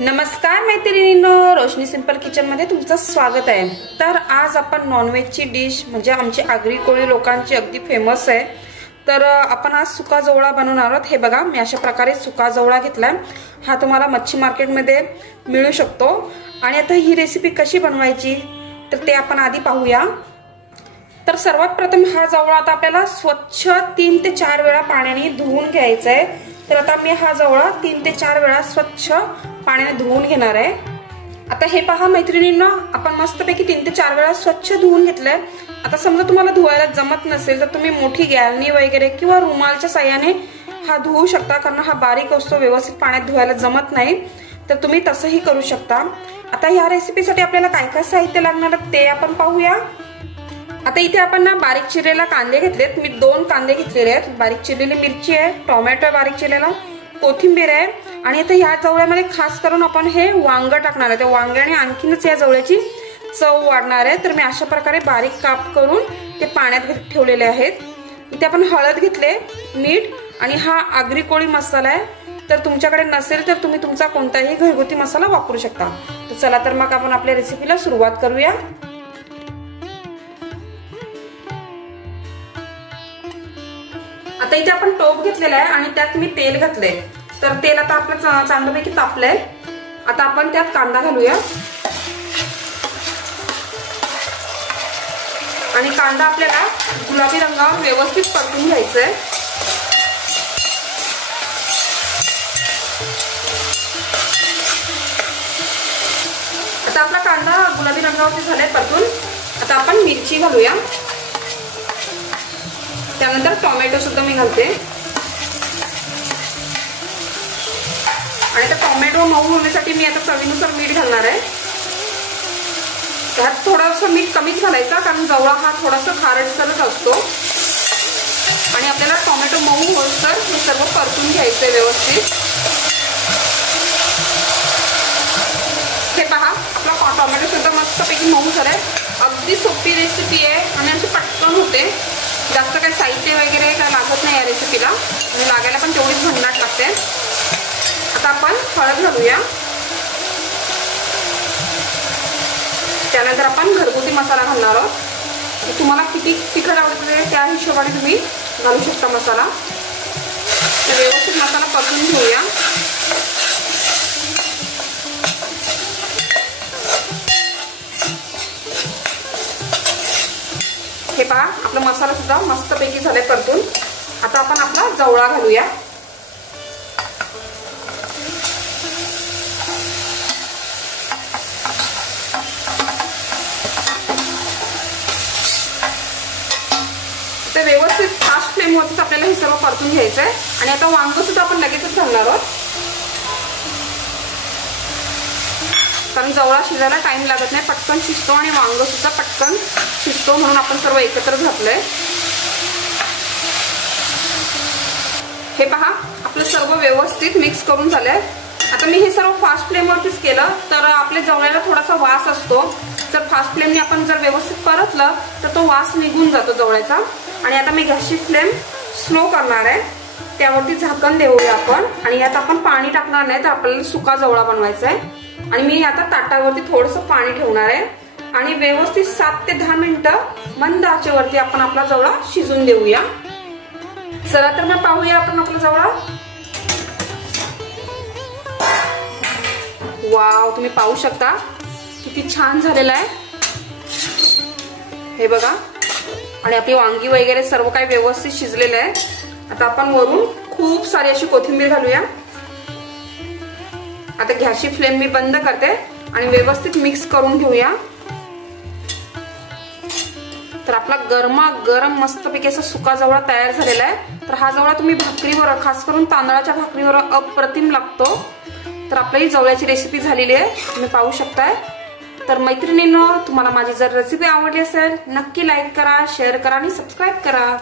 नमस्कार मैत्रिणींनो, रोशनी simple kitchen मध्ये तुमचं स्वागत आहे। तर आज आपण नॉनव्हेजची डिश म्हणजे आमची आगरी कोळी लोकांची अगदी फेमस आहे। तर आपण आज सुका जवळा बनवणार आहोत। हे बघा, मी अशा प्रकारे सुका जवळा घेतलाय। हा तुम्हाला मच्छी मार्केट मध्ये मिळू शकतो। आणि आता ही रेसिपी कशी बनवायची तर ते आपण आधी पाहूया। तर सर्वात प्रथम हा जवळा आता आपल्याला स्वच्छ 3 ते 4 वेळा पाण्याने धुवून घ्यायचा आहे। तर आता मी हा जवळा 3 ते 4 वेळा स्वच्छ पाण्याने धुवून घेणार आहे। आता हे पहा मैत्रिणींनो, आपण मस्तपैकी 3 ते 4 वेळा स्वच्छ धुवून घेतलंय। आता समजा तुम्हाला धुवायला जमत नसेल तर तुम्ही मोठी गॅलनी वगैरे किंवा रुमालच्या साहाय्याने हा धुवू शकता, कारण हा बारीक असतो, व्यवस्थित पाण्यात धुवायला जमत नाही, तर तुम्ही तसंही करू शकता। आता ह्या रेसिपीसाठी आपल्याला काय काय साहित्य लागणार ते आपण पाहूया। आता इथे आपण ना बारीक चिरलेला कांदे घेतलेत। मी 2 कांदे घेतलेले आहेत। बारीक चिरलेली मिरची आहे, टोमॅटो बारीक चिरलेला, कोथिंबीर आहे। आणि आता ह्या जवळ्यामध्ये खास करून आपण हे वांग टाकणार आहे। त्या वांग्याने आणखीनच या जवळ्याची चव वाढणार आहे। तर मी अशा प्रकारे बारीक काप करून ते पाण्यात ठेवलेले आहेत। इथे आपण हळद घेतले, मीठ आणि हा आगरी कोळी मसाला आहे। तर तुमच्याकडे नसेल तर तुम्ही तुमचा कोणताही घरगुती मसाला वापरू शकता। तर चला तर मग आपण आपल्या रेसिपीला सुरुवात करूया। आता इथे आपण टोप घेतलेला आहे आणि त्यात मी तेल घातले। तर तेल आता आपलं चांगल्यापैकी तापलंय। आता आपण त्यात कांदा घालूया आणि कांदा आपल्याला गुलाबी रंगावर व्यवस्थित परतून घ्यायचा आहे। आता आपला कांदा गुलाबी रंगावरती झालाय परतून। आता आपण मिरची घालूया, त्यानंतर टोमॅटो सुद्धा मी घालते आणि आता टोमॅटो मऊ होण्यासाठी मी आता चवीनुसार मीठ घालणार आहे। त्यात थोडंसं मीठ कमीच घालायचं, कारण जवळा हा थोडासा खारटसरच असतो आणि आपल्याला टोमॅटो मऊ होईतर हे सर्व परतून घ्यायचंय व्यवस्थित। हे पहा, आपला टोमॅटो सुद्धा मस्तपैकी मऊ झालाय। अगदी सोपी रेसिपी आहे आणि अशी पटकन होते। जास्त काही साहित्य वगैरे काय लागत नाही या रेसिपीला, आणि लागायला पण तेवढीच भन्नाट लागते। आता आपण हळद घालूया, त्यानंतर आपण घरगुती मसाला घालणार आहोत। तुम्हाला किती तिखट आवडते त्या हिशोबाने तुम्ही घालू शकता मसाला। तर व्यवस्थित मसाला परतून घेऊया। हे पहा, आपला मसाला सुद्धा मस्तपैकी झालाय परतून। आता आपण आपला जवळा घालूया। तर व्यवस्थित फास्ट फ्लेम वरतीच आपल्याला हे सर्व परतून घ्यायचं आहे। आणि आता वांग सुद्धा आपण लगेचच घालणार आहोत, कारण जवळा शिजायला टाइम लागत नाही, पटकन शिजतो आणि वांग सुद्धा पटकन शिजतो, म्हणून आपण सर्व एकत्र घातलंय। हे पहा, आपलं सर्व व्यवस्थित मिक्स करून झालंय। आता मी हे सर्व फास्ट फ्लेम वरतीच केलं तर आपल्या जवळ्याला थोडासा वास असतो। जर फास्ट फ्लेमने आपण जर व्यवस्थित परतलं तर तो वास निघून जातो जवळ्याचा। आणि आता मी गॅसची फ्लेम स्लो करणार आहे, त्यावरती झाकण देऊया आपण। आणि यात आपण पाणी टाकणार नाही, तर आपल्याला सुका जवळा बनवायचा आहे। आणि मी आता ताटावरती थोडंसं पाणी ठेवणार आहे आणि व्यवस्थित 7 ते 10 मिनिटं मंद आचेवरती आपण आपला जवळा शिजून देऊया। चला तर मग पाहूया आपण आपला जवळा। वाव, तुम्ही पाहू शकता किती छान झालेला आहे, हे बघा। आणि आपली वांगी वगैरे सर्व काही व्यवस्थित शिजलेलं आहे। आता आपण वरून खूप सारी अशी कोथिंबीर घालूया। आता गॅसची फ्लेम मी बंद करते आणि व्यवस्थित मिक्स करून घेऊया। तर आपला गरमागरम मस्तपैकी असा सुका जवळा तयार झालेला आहे। तर हा जवळा तुम्ही भाकरीवर, खास करून तांदळाच्या भाकरीवर अप्रतिम लागतो। तर आपली ही जवळ्याची रेसिपी झालेली आहे, तुम्ही पाहू शकताय। तर मैत्रिणींनो, तुम्हाला माझी जर रेसिपी आवडली असेल नक्की लाईक करा, शेअर करा आणि सबस्क्राईब करा।